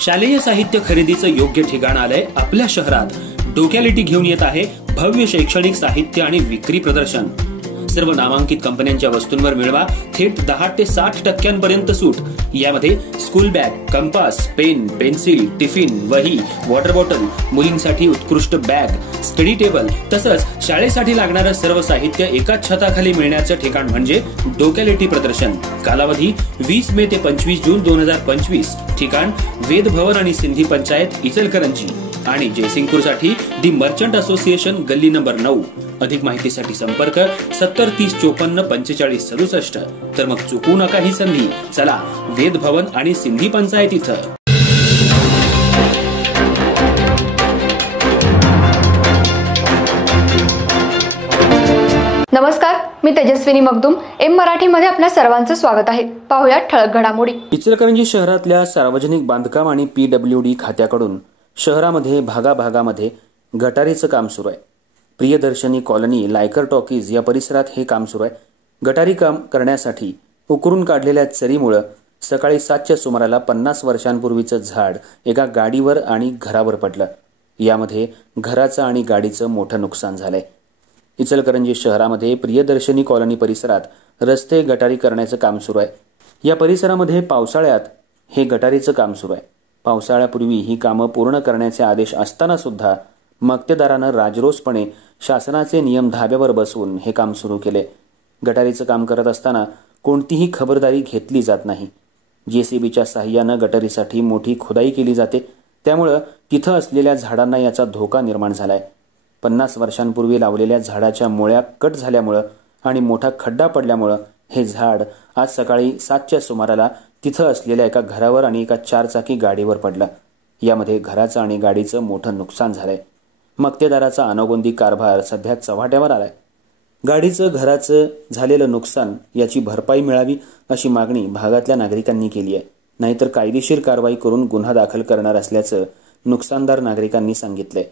शालेय साहित्य खरेदीचं योग्य ठिकाण आलंय आपल्या शहरात। डोक्यालिटी घेऊन येत आहे भव्य शैक्षणिक साहित्य आणि विक्री प्रदर्शन। सर्व नामांकित कंपन्यांच्या वस्तूंवर मिळवा थेट 10 ते 60% सूट। यामध्ये school bag, compass, pen, pencil, tiffin, वही, वॉटर बॉटल, मुलींसाठी उत्कृष्ट बॅग, स्टडी टेबल तसंच शाळेसाठी लागणारं सर्व साहित्य एकाच छताखाली मिळण्याचं ठिकाण म्हणजे डोक्यालिटी प्रदर्शन। कालावधी 20 मे ते 25 जून 2025। ठिकाण वेद भवन आणि सिंधी पंचायत इचलकरंजी आणि जयसिंगपूरसाठी दी मर्चंट असोसिएशन गल्ली नंबर 9। अधिक माहितीसाठी संपर्क 70 30 54 45 67। तर मग चुकू नका ही संधी। चला वेद भवन आणि सिंधी पंचायत इथं। नमस्कार, मी तेजस्विनी मगदुम। एम मराठी मध्ये आपल्या सर्वांचं स्वागत आहे। पाहूया ठळक घडामोडी। इचलकरंजी शहरातल्या सार्वजनिक बांधकाम आणि PWD खात्याकडून शहरामध्ये भागाभागामध्ये गटारीचं काम सुरू आहे। प्रियदर्शनी कॉलनी, लायकर टॉकीज या परिसरात हे काम सुरू आहे। गटारी काम करण्यासाठी उकरून काढलेल्या चरीमुळे सकाळी 7च्या सुमाराला 50 वर्षांपूर्वीचं झाड एका गाडीवर आणि घरावर पडलं। यामध्ये घराचं आणि गाडीचं मोठं नुकसान झालंय। इचलकरंजी शहरामध्ये प्रियदर्शनी कॉलनी परिसरात रस्ते गटारी करण्याचं काम सुरू आहे। या परिसरामध्ये पावसाळ्यात हे गटारीचं काम सुरू आहे। पावसाळ्यापूर्वी ही कामं पूर्ण करण्याचे आदेश असताना सुद्धा मक्तेदारानं राजरोसपणे शासनाचे नियम धाब्यावर बसवून हे काम सुरू केले। गटारीचं काम करत असताना कोणतीही खबरदारी घेतली जात नाही। JCBच्या साहाय्यानं गटारीसाठी मोठी खुदाई केली जाते, त्यामुळे तिथं असलेल्या झाडांना याचा धोका निर्माण झालाय। 50 वर्षांपूर्वी लावलेल्या झाडाच्या मुळ्या कट झाल्यामुळे आणि मोठा खड्डा पडल्यामुळे हे झाड आज सकाळी 7च्या सुमाराला तिथं असलेल्या एका घरावर आणि एका 4-चाकी गाडीवर पडलं। यामध्ये घराचं आणि गाडीचं मोठं नुकसान झालंय। मक्तेदाराचा अनोगोंदी कारभार सध्या चव्हाट्यावर आलाय। गाडीचं, घराचं झालेलं नुकसान याची भरपाई मिळावी अशी मागणी भागातल्या नागरिकांनी केली आहे। नाहीतर कायदेशीर कारवाई करून गुन्हा दाखल करणार असल्याचं नुकसानदार नागरिकांनी सांगितलंय।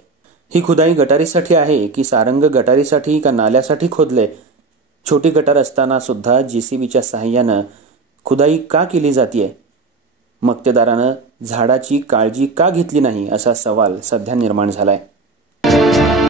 ही खुदाई गटारीसाठी आहे की सारंग गटारीसाठी का नाल्यासाठी खोदले? छोटी गटार असताना सुद्धा JCBच्या साहाय्यानं खुदाई का केली जाते? मक्तेदारानं झाडाची काळजी का घेतली नाही असा सवाल सध्या निर्माण झालाय।